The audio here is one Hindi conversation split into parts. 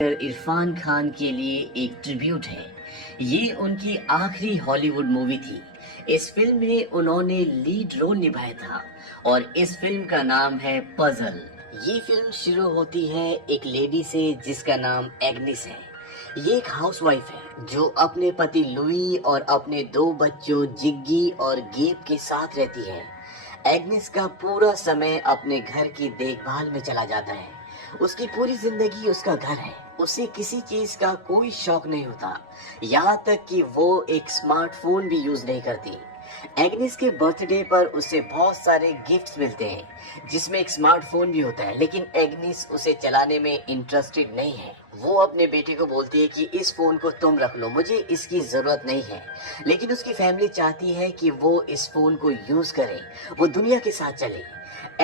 इरफान खान के लिए एक ट्रिब्यूट है। ये उनकी आखिरी हॉलीवुड मूवी थी। इस फिल्म में उन्होंने लीड रोल निभाया था और इस फिल्म का नाम है पजल। ये फिल्म शुरू होती है एक लेडी से जिसका नाम एग्निस है। ये एक हाउसवाइफ है जो अपने पति लुई और अपने दो बच्चों जिग्गी और गेब के साथ रहती है। एग्निस का पूरा समय अपने घर की देखभाल में चला जाता है। उसकी पूरी जिंदगी उसका घर है। उसे किसी चीज का कोई शौक नहीं होता, यहाँ तक कि वो एक स्मार्टफोन भी यूज नहीं करती। एग्निस के बर्थडे पर उसे बहुत सारे गिफ्ट्स मिलते हैं जिसमें एक स्मार्टफोन भी होता है, लेकिन एग्निस उसे चलाने में इंटरेस्टेड नहीं है। वो अपने बेटे को बोलती है कि इस फोन को तुम रख लो, मुझे इसकी जरूरत नहीं है। लेकिन उसकी फैमिली चाहती है कि वो इस फोन को यूज करे, वो दुनिया के साथ चले।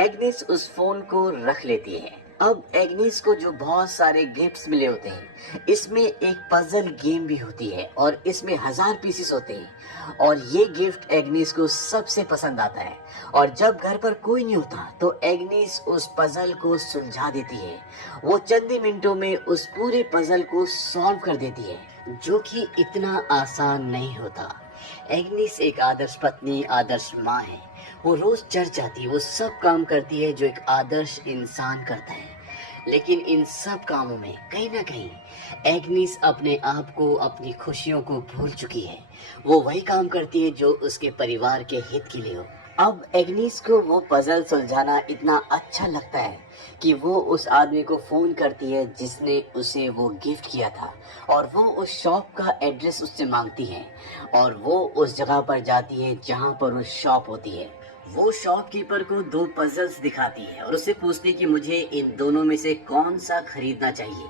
एग्निस उस फोन को रख लेती है। अब एग्निस को जो बहुत सारे गिफ्ट्स मिले होते हैं, इसमें एक पजल गेम भी होती है और इसमें 1000 पीसेस होते हैं और ये गिफ्ट एग्निस को सबसे पसंद आता है। और जब घर पर कोई नहीं होता तो एग्निस उस पजल को सुलझा देती है। वो चंद ही मिनटों में उस पूरे पजल को सॉल्व कर देती है, जो कि इतना आसान नहीं होता। एग्निस एक आदर्श पत्नी, आदर्श माँ है। वो रोज चर्च जाती है, वो सब काम करती है जो एक आदर्श इंसान करता है। लेकिन इन सब कामों में कहीं ना कहीं एग्निस अपने आप को, अपनी खुशियों को भूल चुकी है। वो वही काम करती है जो उसके परिवार के हित के लिए हो। अब एग्निस को वो पजल सुलझाना इतना अच्छा लगता है कि वो उस आदमी को फोन करती है जिसने उसे वो गिफ्ट किया था और वो उस शॉप का एड्रेस उससे मांगती है और वो उस जगह पर जाती है जहाँ पर उस शॉप होती है। वो शॉपकीपर को 2 पजल्स दिखाती है और उससे पूछती है कि मुझे इन दोनों में से कौन सा खरीदना चाहिए।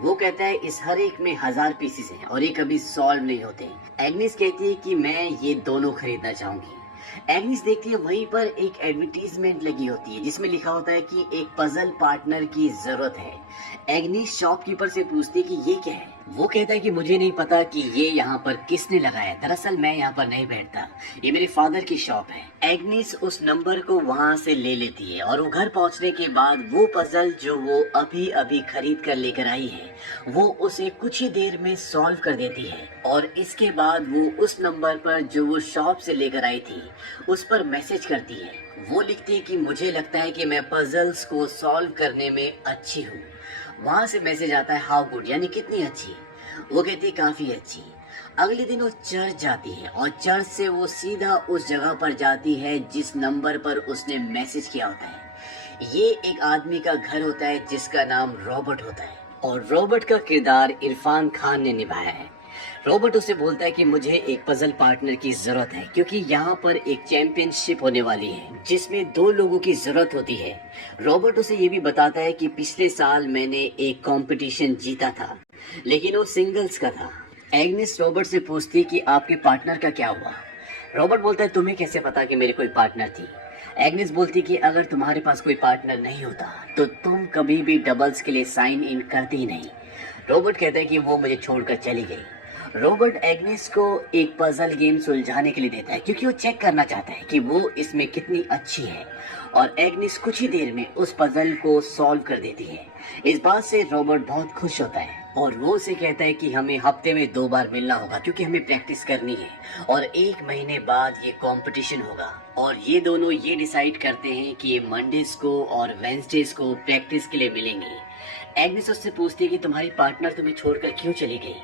वो कहता है इस हर एक में 1000 पीसेस हैं और ये कभी सॉल्व नहीं होते। एग्निस कहती है कि मैं ये दोनों खरीदना चाहूंगी। एग्निस देखती है वहीं पर एक एडवर्टीजमेंट लगी होती है जिसमें लिखा होता है कि एक पजल पार्टनर की जरूरत है। एग्निस शॉपकीपर से पूछती है कि ये क्या है। वो कहता है कि मुझे नहीं पता कि ये यहाँ पर किसने लगाया, दरअसल मैं यहाँ पर नहीं बैठता, ये मेरे फादर की शॉप है। एग्निस उस नंबर को वहाँ से ले लेती है और वो घर पहुँचने के बाद वो पजल जो वो अभी अभी खरीद कर लेकर आई है वो उसे कुछ ही देर में सॉल्व कर देती है। और इसके बाद वो उस नंबर पर जो वो शॉप से लेकर आई थी उस पर मैसेज करती है। वो लिखती है कि मुझे लगता है कि मैं पजल्स को सॉल्व करने में अच्छी हूँ। वहां से मैसेज आता है हाउ गुड, यानी कितनी अच्छी। वो कहती है काफी अच्छी। अगले दिन वो चर्च जाती है और चर्च से वो सीधा उस जगह पर जाती है जिस नंबर पर उसने मैसेज किया होता है। ये एक आदमी का घर होता है जिसका नाम रॉबर्ट होता है और रॉबर्ट का किरदार इरफान खान ने निभाया है। रॉबर्ट उसे बोलता है कि मुझे एक पजल पार्टनर की जरूरत है क्योंकि यहाँ पर एक चैंपियनशिप होने वाली है जिसमें 2 लोगों की जरूरत होती है। रॉबर्ट उसे ये भी बताता है कि पिछले साल मैंने एक कंपटीशन जीता था, लेकिन वो सिंगल्स का था। एग्निस रॉबर्ट से पूछती है कि आपके पार्टनर का क्या हुआ। रॉबर्ट बोलता है तुम्हें कैसे पता कि मेरी कोई पार्टनर थी। एग्निस बोलती कि अगर तुम्हारे पास कोई पार्टनर नहीं होता तो तुम कभी भी डबल्स के लिए साइन इन करती ही नहीं। रॉबर्ट कहता है कि वो मुझे छोड़कर चली गई। रॉबर्ट एग्निस को एक पजल गेम सुलझाने के लिए देता है क्योंकि वो चेक करना चाहता है कि वो इसमें कितनी अच्छी है और एग्निस कुछ ही देर में उस पजल को सॉल्व कर देती है। इस बात से रॉबर्ट बहुत खुश होता है और वो उसे कहता है कि हमें हफ्ते में 2 बार मिलना होगा क्योंकि हमें प्रैक्टिस करनी है और 1 महीने बाद ये कंपटीशन होगा। और ये दोनों ये डिसाइड करते हैं कि ये मंडेज को और वेंसडेज को प्रैक्टिस के लिए मिलेंगे। एग्निस उससे पूछती है कि तुम्हारी पार्टनर तुम्हें छोड़कर क्यों चली गई।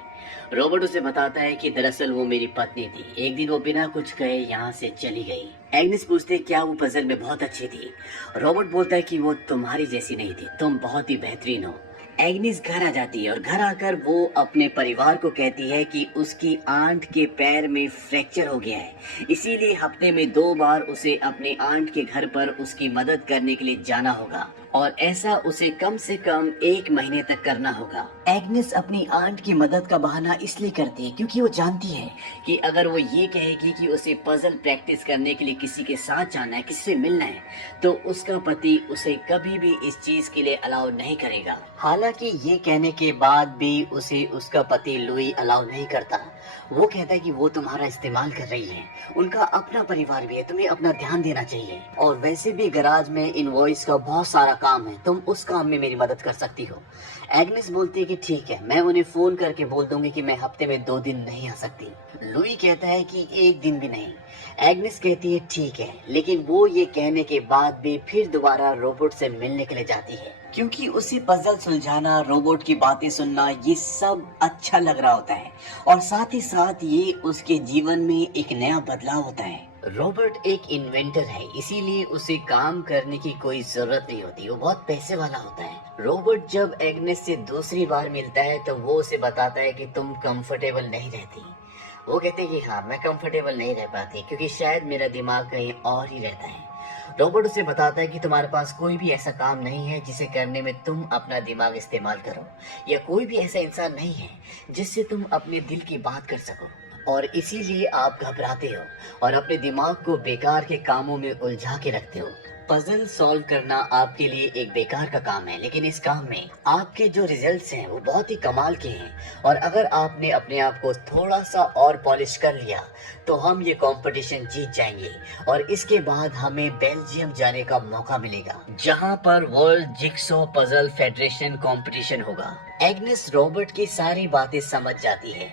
रॉबर्ट उसे बताता है कि दरअसल वो मेरी पत्नी थी, एक दिन वो बिना कुछ कहे यहाँ से चली गई। एग्निस पूछते है क्या वो पजल में बहुत अच्छी थी। रॉबर्ट बोलता है कि वो तुम्हारी जैसी नहीं थी, तुम बहुत ही बेहतरीन हो। एग्निस घर आ जाती है और घर आकर वो अपने परिवार को कहती है कि उसकी आंट के पैर में फ्रैक्चर हो गया है, इसीलिए हफ्ते में 2 बार उसे अपने आंट के घर पर उसकी मदद करने के लिए जाना होगा और ऐसा उसे कम से कम 1 महीने तक करना होगा। एग्निस अपनी आंट की मदद का बहाना इसलिए करती है क्योंकि वो जानती है कि अगर वो ये कहेगी कि उसे पजल प्रैक्टिस करने के लिए किसी के साथ जाना है, किसी से मिलना है, तो उसका पति उसे कभी भी इस चीज के लिए अलाउ नहीं करेगा। हालांकि ये कहने के बाद भी उसे उसका पति लुई अलाउ नहीं करता। वो कहता है कि वो तुम्हारा इस्तेमाल कर रही है, उनका अपना परिवार भी है, तुम्हें अपना ध्यान देना चाहिए। और वैसे भी गराज में इनवॉइस का बहुत सारा काम है, तुम उस काम में मेरी मदद कर सकती हो। एग्नेस बोलती है कि ठीक है, मैं उन्हें फोन करके बोल दूंगी कि मैं हफ्ते में 2 दिन नहीं आ सकती। लुई कहता है कि 1 दिन भी नहीं। एग्नेस कहती है ठीक है, लेकिन वो ये कहने के बाद भी फिर दोबारा रोबोट से मिलने के लिए जाती है, क्योंकि उसे पजल सुलझाना, रोबोट की बातें सुनना, ये सब अच्छा लग रहा होता है और साथ ही साथ ये उसके जीवन में एक नया बदलाव होता है। रॉबर्ट एक इन्वेंटर है, इसीलिए उसे काम करने की कोई जरूरत नहीं होती, वो बहुत पैसे वाला होता है। रॉबर्ट जब एग्नेस से दूसरी बार मिलता है तो वो उसे बताता है कि तुम कंफर्टेबल नहीं रहती। वो कहते हैं कि हाँ, मैं कंफर्टेबल नहीं रह पाती क्योंकि शायद मेरा दिमाग कहीं और ही रहता है। रॉबर्ट उसे बताता है कि तुम्हारे पास कोई भी ऐसा काम नहीं है जिसे करने में तुम अपना दिमाग इस्तेमाल करो, या कोई भी ऐसा इंसान नहीं है जिससे तुम अपने दिल की बात कर सको, और इसीलिए आप घबराते हो और अपने दिमाग को बेकार के कामों में उलझा के रखते हो। पजल सॉल्व करना आपके लिए एक बेकार का काम है, लेकिन इस काम में आपके जो रिजल्ट्स हैं वो बहुत ही कमाल के हैं, और अगर आपने अपने आप को थोड़ा सा और पॉलिश कर लिया तो हम ये कंपटीशन जीत जाएंगे और इसके बाद हमें बेल्जियम जाने का मौका मिलेगा, जहां पर world jigsaw puzzle federation competition होगा। एग्नेस रॉबर्ट की सारी बातें समझ जाती है।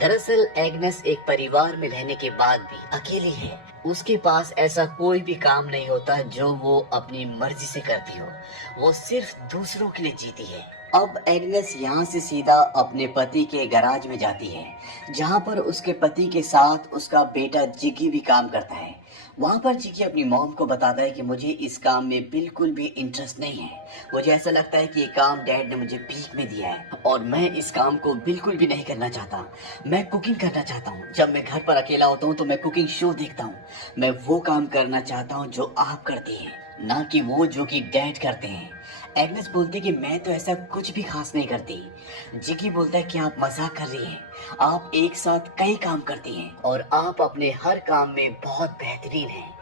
दरअसल एग्नेस एक परिवार में रहने के बाद भी अकेली है। उसके पास ऐसा कोई भी काम नहीं होता जो वो अपनी मर्जी से करती हो, वो सिर्फ दूसरों के लिए जीती है। अब एग्नेस यहाँ से सीधा अपने पति के गैराज में जाती है, जहाँ पर उसके पति के साथ उसका बेटा जिगी भी काम करता है। वहाँ पर जिगी अपनी मॉम को बताता है कि मुझे इस काम में बिल्कुल भी इंटरेस्ट नहीं है, मुझे ऐसा लगता है कि ये काम डैड ने मुझे भीख में दिया है और मैं इस काम को बिल्कुल भी नहीं करना चाहता। मैं कुकिंग करना चाहता हूँ, जब मैं घर पर अकेला होता हूँ तो मैं कुकिंग शो देखता हूँ। मैं वो काम करना चाहता हूँ जो आप करती हैं, ना कि वो जो कि डैड करते हैं। एग्नेस बोलती है कि मैं तो ऐसा कुछ भी खास नहीं करती। जिगी बोलता है कि आप मजाक कर रही हैं, आप एक साथ कई काम करती हैं और आप अपने हर काम में बहुत बेहतरीन हैं।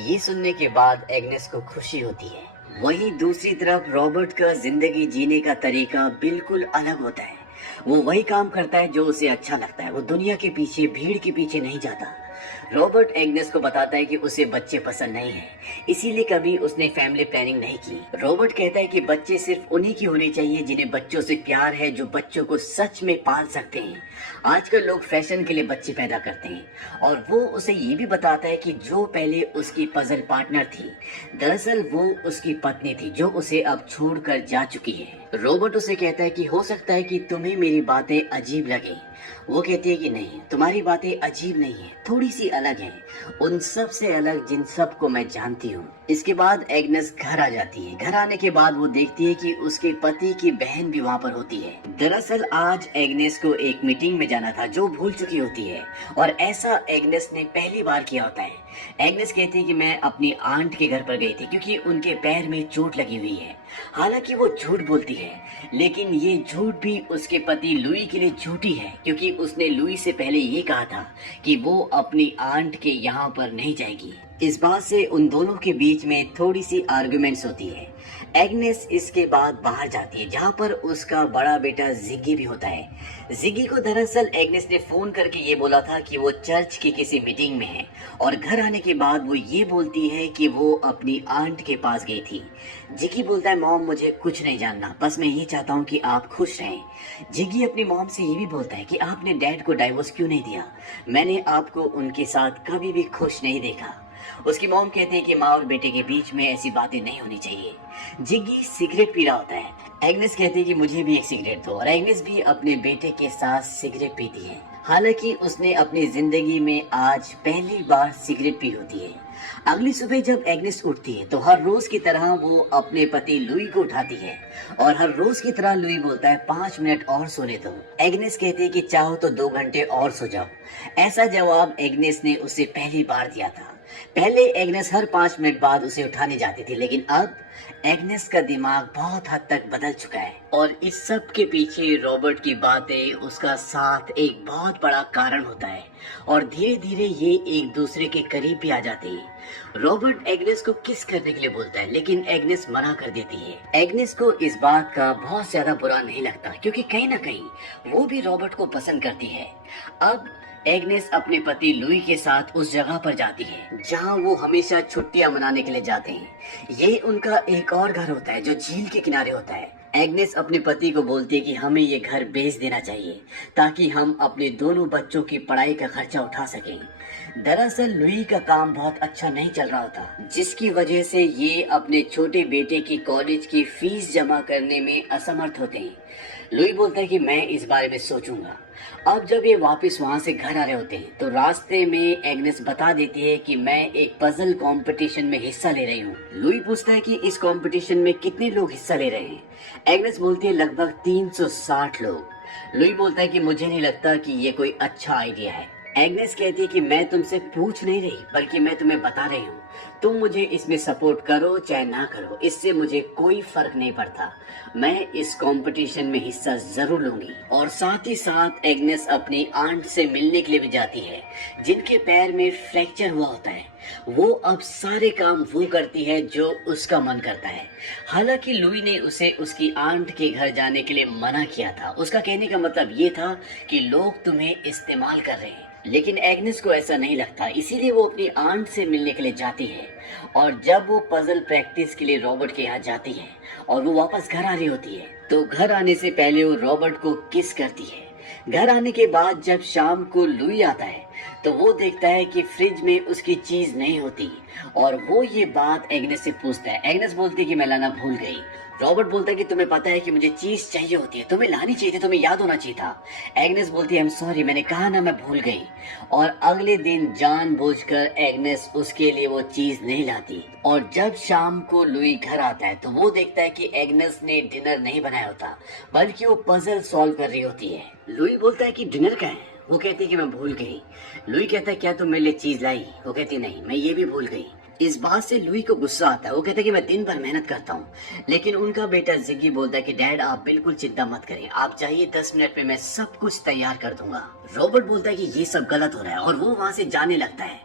ये सुनने के बाद एग्नेस को खुशी होती है। वहीं दूसरी तरफ रॉबर्ट का जिंदगी जीने का तरीका बिल्कुल अलग होता है। वो वही काम करता है जो उसे अच्छा लगता है, वो दुनिया के पीछे, भीड़ के पीछे नहीं जाता। रॉबर्ट एग्नेस को बताता है कि उसे बच्चे पसंद नहीं हैं, इसीलिए कभी उसने फैमिली प्लानिंग नहीं की। रॉबर्ट कहता है कि बच्चे सिर्फ उन्हीं की होनी चाहिए जिन्हें बच्चों से प्यार है, जो बच्चों को सच में पाल सकते हैं। आजकल लोग फैशन के लिए बच्चे पैदा करते हैं, और वो उसे ये भी बताता है कि जो पहले उसकी पजल पार्टनर थी, दरअसल वो उसकी पत्नी थी जो उसे अब छोड़कर जा चुकी है। रॉबर्ट उसे कहता है कि हो सकता है कि तुम्हें मेरी बातें अजीब लगे। वो कहती है कि नहीं, तुम्हारी बातें अजीब नहीं है, थोड़ी सी अलग है, उन सब से अलग जिन सब को मैं जानती हूँ। इसके बाद एग्नेस घर आ जाती है। घर आने के बाद वो देखती है कि उसके पति की बहन भी वहाँ पर होती है। दरअसल आज एग्नेस को एक मीटिंग में जाना था जो भूल चुकी होती है, और ऐसा एग्नेस ने पहली बार किया होता है। एग्नेस कहती है कि मैं अपनी आंट के घर पर गई थी क्योंकि उनके पैर में चोट लगी हुई है। हालांकि वो झूठ बोलती है, लेकिन ये झूठ भी उसके पति लुई के लिए झूठी है, क्योंकि उसने लुई से पहले ये कहा था कि वो अपनी आंट के यहाँ पर नहीं जाएगी। इस बात से उन दोनों के बीच में थोड़ी सी आर्गुमेंट्स होती है। एग्नेस इसके बाद बाहर जाती है, जहाँ पर उसका बड़ा बेटा जिगी भी होता है। जिगी को दरअसल एग्नेस ने फोन करके ये बोला था कि वो चर्च की किसी मीटिंग में है, और घर आने के बाद वो ये बोलती है कि वो अपनी आंट के पास गई थी। जिगी बोलता है, मॉम मुझे कुछ नहीं जानना, बस मैं ये चाहता हूँ कि आप खुश रहें। जिगी अपनी मॉम से ये भी बोलता है कि आपने डैड को डाइवोर्स क्यों नहीं दिया, मैंने आपको उनके साथ कभी भी खुश नहीं देखा। उसकी मॉम कहती है कि माँ और बेटे के बीच में ऐसी बातें नहीं होनी चाहिए। जिग्गी सिगरेट पी रहा होता है। एग्नेस कहती है कि मुझे भी एक सिगरेट दो, और एग्नेस भी अपने बेटे के साथ सिगरेट पीती है। हालांकि उसने अपनी जिंदगी में आज पहली बार सिगरेट पी होती है। अगली सुबह जब एग्नेस उठती है तो हर रोज की तरह वो अपने पति लुई को उठाती है, और हर रोज की तरह लुई बोलता है 5 मिनट और सोने दो। एग्नेस कहती है कि चाहो तो 2 घंटे और सो जाओ। ऐसा जवाब एग्नेस ने उसे पहली बार दिया था। पहले एग्नेस हर 5 मिनट बाद उसे उठाने जाती थी, लेकिन अब एग्नेस का दिमाग बहुत हद तक बदल चुका है, और इस सब के पीछे रॉबर्ट की बातें, उसका साथ एक बहुत बड़ा कारण होता है, और धीरे धीरे ये एक दूसरे के करीब भी आ जाते हैं। रॉबर्ट एग्नेस को किस करने के लिए बोलता है, लेकिन एग्नेस मना कर देती है। एग्नेस को इस बात का बहुत ज्यादा बुरा नहीं लगता, क्योंकि कहीं ना कहीं वो भी रॉबर्ट को पसंद करती है। अब एग्नेस अपने पति लुई के साथ उस जगह पर जाती है जहां वो हमेशा छुट्टियां मनाने के लिए जाते हैं। ये उनका एक और घर होता है जो झील के किनारे होता है। एग्नेस अपने पति को बोलती है कि हमें ये घर बेच देना चाहिए ताकि हम अपने दोनों बच्चों की पढ़ाई का खर्चा उठा सकें। दरअसल लुई का काम बहुत अच्छा नहीं चल रहा होता, जिसकी वजह से ये अपने छोटे बेटे की कॉलेज की फीस जमा करने में असमर्थ होते हैं। लुई बोलता है कि मैं इस बारे में सोचूंगा। अब जब ये वापस वहाँ से घर आ रहे होते हैं तो रास्ते में एग्नेस बता देती है कि मैं एक पजल कंपटीशन में हिस्सा ले रही हूँ। लुई पूछता है कि इस कंपटीशन में कितने लोग हिस्सा ले रहे हैं। एग्नेस बोलती है लगभग 360 लोग। लुई बोलता है कि मुझे नहीं लगता कि ये कोई अच्छा आइडिया है। एग्नेस कहती है कि मैं तुमसे पूछ नहीं रही बल्कि मैं तुम्हें बता रही हूँ। तुम मुझे इसमें सपोर्ट करो चाहे ना करो, इससे मुझे कोई फर्क नहीं पड़ता। मैं इस कंपटीशन में हिस्सा जरूर लूंगी। और साथ ही साथ एग्नेस अपनी आंट से मिलने के लिए भी जाती है जिनके पैर में फ्रैक्चर हुआ होता है। वो अब सारे काम वो करती है जो उसका मन करता है। हालांकि लुई ने उसे उसकी आंट के घर जाने के लिए मना किया था। उसका कहने का मतलब ये था कि लोग तुम्हें इस्तेमाल कर रहे हैं, लेकिन एग्नेस को ऐसा नहीं लगता, इसीलिए वो अपनी आंट से मिलने के लिए जाती है। और जब वो पजल प्रैक्टिस के लिए रॉबर्ट के यहाँ जाती है और वो वापस घर आ रही होती है तो घर आने से पहले वो रॉबर्ट को किस करती है। घर आने के बाद जब शाम को लुई आता है तो वो देखता है कि फ्रिज में उसकी चीज नहीं होती और वो ये बात एग्नेस से पूछता है। एग्नेस बोलती है कि मैं लाना भूल गई। रॉबर्ट बोलता है कि तुम्हें पता है कि मुझे चीज चाहिए होती है, तुम्हें लानी चाहिए थी, तुम्हें याद होना चाहिए था। एग्नेस बोलती है आई एम सॉरी, मैंने कहा ना, मैं भूल गई। और अगले दिन जानबूझकर एग्नेस उसके लिए वो चीज नहीं लाती। और जब शाम को लुई घर आता है तो वो देखता है कि एग्नेस ने डिनर नहीं बनाया होता बल्कि वो पजल सॉल्व कर रही होती है। लुई बोलता है कि डिनर का है। वो कहती है कि मैं भूल गई। लुई कहता है क्या तुम मेरे लिए चीज लाई? वो कहती नहीं, मैं ये भी भूल गई। इस बात से लुई को गुस्सा आता है। वो कहता है कि मैं दिन भर मेहनत करता हूँ। लेकिन उनका बेटा जिग्गी बोलता है कि डैड आप बिल्कुल चिंता मत करें, आप चाहिए 10 मिनट में मैं सब कुछ तैयार कर दूंगा। रॉबर्ट बोलता है कि ये सब गलत हो रहा है और वो वहाँ से जाने लगता है।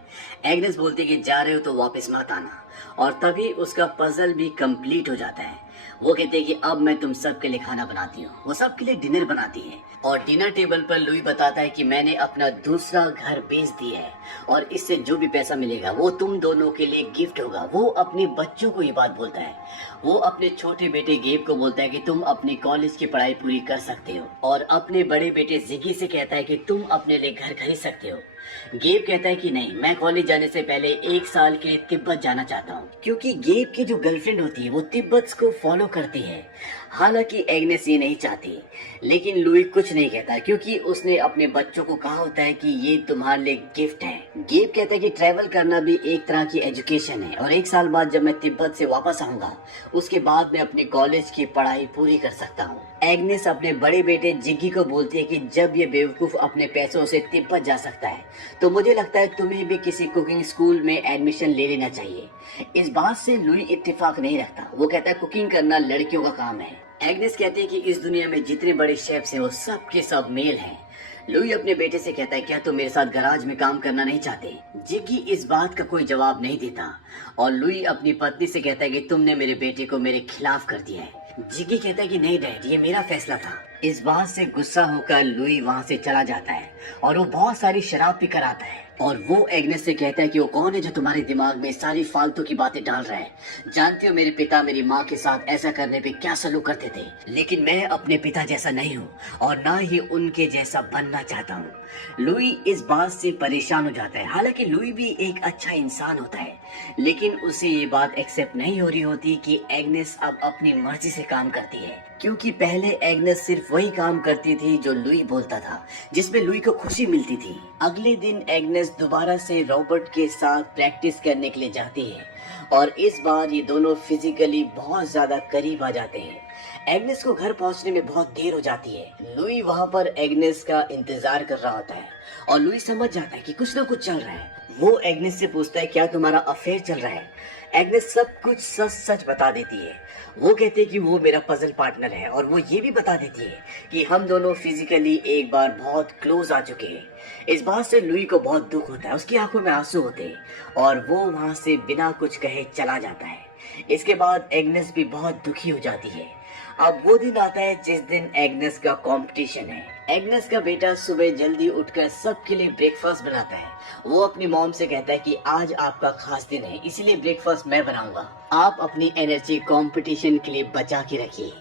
एग्नेस बोलती है कि जा रहे हो तो वापस मत आना। और तभी उसका पजल भी कंप्लीट हो जाता है। वो कहते हैं कि अब मैं तुम सबके लिए खाना बनाती हूँ। वो सबके लिए डिनर बनाती है और डिनर टेबल पर लुई बताता है कि मैंने अपना दूसरा घर बेच दिया है और इससे जो भी पैसा मिलेगा वो तुम दोनों के लिए गिफ्ट होगा। वो अपने बच्चों को ये बात बोलता है। वो अपने छोटे बेटे गेब को बोलता है कि तुम अपनी कॉलेज की पढ़ाई पूरी कर सकते हो और अपने बड़े बेटे जिगी से कहता है कि तुम अपने लिए घर खरीद सकते हो। गेब कहता है कि नहीं, मैं कॉलेज जाने से पहले 1 साल के लिए तिब्बत जाना चाहता हूँ, क्योंकि गेब की जो गर्लफ्रेंड होती है वो तिब्बत को फॉलो करती है। हालांकि एग्नेस ये नहीं चाहती, लेकिन लुई कुछ नहीं कहता क्योंकि उसने अपने बच्चों को कहा होता है कि ये तुम्हारे लिए गिफ्ट है। गेब कहता है कि ट्रैवल करना भी एक तरह की एजुकेशन है और 1 साल बाद जब मैं तिब्बत से वापस आऊंगा उसके बाद मैं अपने कॉलेज की पढ़ाई पूरी कर सकता हूँ। एग्नेस अपने बड़े बेटे जिग्गी को बोलती है कि जब ये बेवकूफ अपने पैसों से तिब्बत जा सकता है तो मुझे लगता है तुम्हें भी किसी कुकिंग स्कूल में एडमिशन ले लेना चाहिए। इस बात से लुई इत्तेफाक नहीं रखता। वो कहता है कुकिंग करना लड़कियों का काम है। एग्नेस कहती है कि इस दुनिया में जितने बड़े शेफ्स हैं वो सब के सब मेल हैं। लुई अपने बेटे से कहता है क्या तुम मेरे साथ गराज में काम करना नहीं चाहते? जिग्गी इस बात का कोई जवाब नहीं देता और लुई अपनी पत्नी से कहता है कि तुमने मेरे बेटे को मेरे खिलाफ कर दिया है। जिग्गी कहता है कि नहीं डैड, ये मेरा फैसला था। इस बात से गुस्सा होकर लुई वहाँ से चला जाता है और वो बहुत सारी शराब पीकर आता है और वो एग्नेस से कहता है कि वो कौन है जो तुम्हारे दिमाग में सारी फालतू की बातें डाल रहा है। जानती हो मेरे पिता मेरी माँ के साथ ऐसा करने पे क्या सलूक करते थे, लेकिन मैं अपने पिता जैसा नहीं हूँ और ना ही उनके जैसा बनना चाहता हूँ। लुई इस बात से परेशान हो जाता है। हालांकि लुई भी एक अच्छा इंसान होता है, लेकिन उसे ये बात एक्सेप्ट नहीं हो रही होती कि एग्नेस अब अपनी मर्जी से काम करती है, क्योंकि पहले एग्नेस सिर्फ वही काम करती थी जो लुई बोलता था, जिसमें लुई को खुशी मिलती थी। अगले दिन एग्नेस दोबारा से रॉबर्ट के साथ प्रैक्टिस करने के लिए जाती है और इस बार ये दोनों फिजिकली बहुत ज्यादा करीब आ जाते हैं। एग्नेस को घर पहुंचने में बहुत देर हो जाती है। लुई वहां पर एग्नेस का इंतजार कर रहा होता है और लुई समझ जाता है कि कुछ ना कुछ चल रहा है। वो एग्नेस से पूछता है क्या तुम्हारा अफेयर चल रहा है? एग्नेस सब कुछ सच सच बता देती है। वो कहते हैं कि वो मेरा पजल पार्टनर है और वो ये भी बता देती है कि हम दोनों फिजिकली एक बार बहुत क्लोज आ चुके हैं। इस बात से लुई को बहुत दुख होता है, उसकी आंखों में आंसू होते हैं और वो वहां से बिना कुछ कहे चला जाता है। इसके बाद एग्नेस भी बहुत दुखी हो जाती है। अब वो दिन आता है जिस दिन एग्नेस का कंपटीशन है। एग्नेस का बेटा सुबह जल्दी उठकर सबके लिए ब्रेकफास्ट बनाता है। वो अपनी मॉम से कहता है कि आज आपका खास दिन है, इसलिए ब्रेकफास्ट मैं बनाऊंगा। आप अपनी एनर्जी कंपटीशन के लिए बचा के रखिए।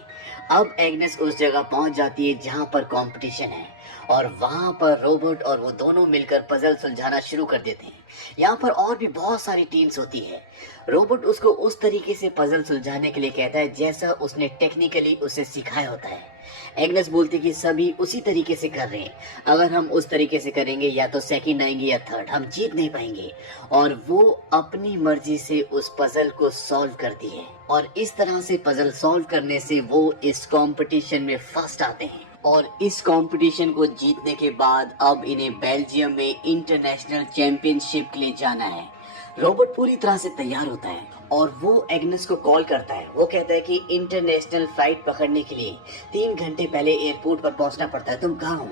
अब एग्नेस उस जगह पहुंच जाती है जहां पर कंपटीशन है और वहां पर रोबोट और वो दोनों मिलकर पजल सुलझाना शुरू कर देते हैं। यहाँ पर और भी बहुत सारी टीम्स होती है। रोबोट उसको उस तरीके से पजल सुलझाने के लिए कहता है जैसा उसने टेक्निकली उसे सिखाया होता है। एग्नेस बोलती कि सभी उसी तरीके से कर रहे हैं, अगर हम उस तरीके से करेंगे या तो सेकंड आएंगे या थर्ड, हम जीत नहीं पाएंगे। और वो अपनी मर्जी से उस पजल को सॉल्व करती है और इस तरह से पजल सॉल्व करने से वो इस कंपटीशन में फर्स्ट आते हैं। और इस कंपटीशन को जीतने के बाद अब इन्हें बेल्जियम में इंटरनेशनल चैंपियनशिप के लिए जाना है। रोबोट पूरी तरह से तैयार होता है और वो एग्नेस को कॉल करता है। वो कहता है कि इंटरनेशनल फ्लाइट पकड़ने के लिए 3 घंटे पहले एयरपोर्ट पर पहुंचना पड़ता है, तुम कहाँ हो?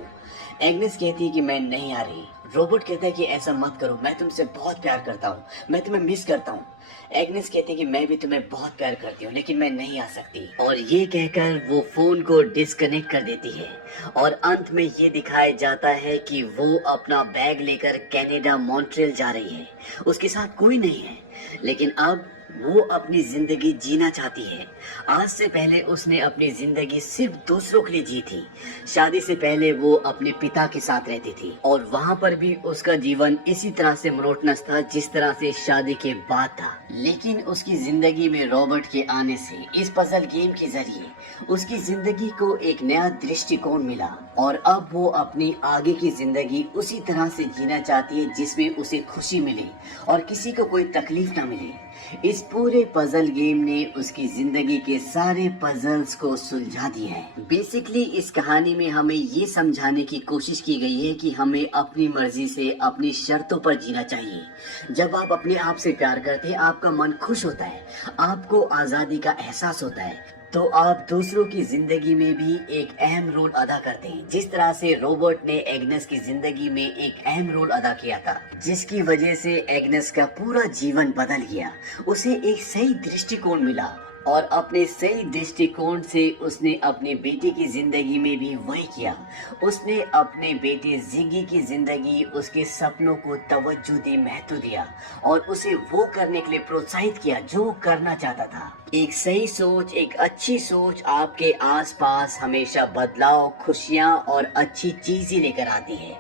एग्नेस कहती है कि मैं नहीं आ रही। रोबोट कहता है कि ऐसा मत करो, मैं तुमसे बहुत प्यार करता हूँ, मैं तुम्हें मिस करता हूँ। एग्नेस कहती है कि मैं भी तुम्हें बहुत प्यार करती हूँ लेकिन मैं नहीं आ सकती। और ये कहकर वो फोन को डिस्कनेक्ट कर देती है और अंत में ये दिखाया जाता है कि वो अपना बैग लेकर कनाडा मॉन्ट्रियल जा रही है। उसके साथ कोई नहीं है, लेकिन अब वो अपनी जिंदगी जीना चाहती है। आज से पहले उसने अपनी जिंदगी सिर्फ दूसरों के लिए जी थी। शादी से पहले वो अपने पिता के साथ रहती थी और वहाँ पर भी उसका जीवन इसी तरह से मोनोटोनस था जिस तरह से शादी के बाद था। लेकिन उसकी जिंदगी में रॉबर्ट के आने से इस पजल गेम के जरिए उसकी जिंदगी को एक नया दृष्टिकोण मिला और अब वो अपनी आगे की जिंदगी उसी तरह से जीना चाहती है जिसमें उसे खुशी मिले और किसी को कोई तकलीफ ना मिले। इस पूरे पजल गेम ने उसकी जिंदगी के सारे पजल्स को सुलझा दिया है। बेसिकली इस कहानी में हमें ये समझाने की कोशिश की गई है कि हमें अपनी मर्जी से अपनी शर्तों पर जीना चाहिए। जब आप अपने आप से प्यार करते हैं, आपका मन खुश होता है, आपको आजादी का एहसास होता है, तो आप दूसरों की जिंदगी में भी एक अहम रोल अदा करते हैं। जिस तरह से रोबोट ने एग्नेस की जिंदगी में एक अहम रोल अदा किया था, जिसकी वजह से एग्नेस का पूरा जीवन बदल गया। उसे एक सही दृष्टिकोण मिला और अपने सही दृष्टिकोण से उसने अपने बेटे की जिंदगी में भी वही किया। उसने अपने बेटे जिगी की जिंदगी, उसके सपनों को तवज्जो दी, महत्व दिया और उसे वो करने के लिए प्रोत्साहित किया जो करना चाहता था। एक सही सोच, एक अच्छी सोच आपके आसपास हमेशा बदलाव, खुशियाँ और अच्छी चीजें लेकर आती है।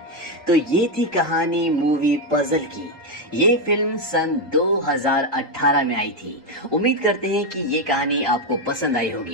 तो ये थी कहानी मूवी पजल की। ये फिल्म सन 2018 में आई थी। उम्मीद करते हैं कि ये कहानी आपको पसंद आई होगी।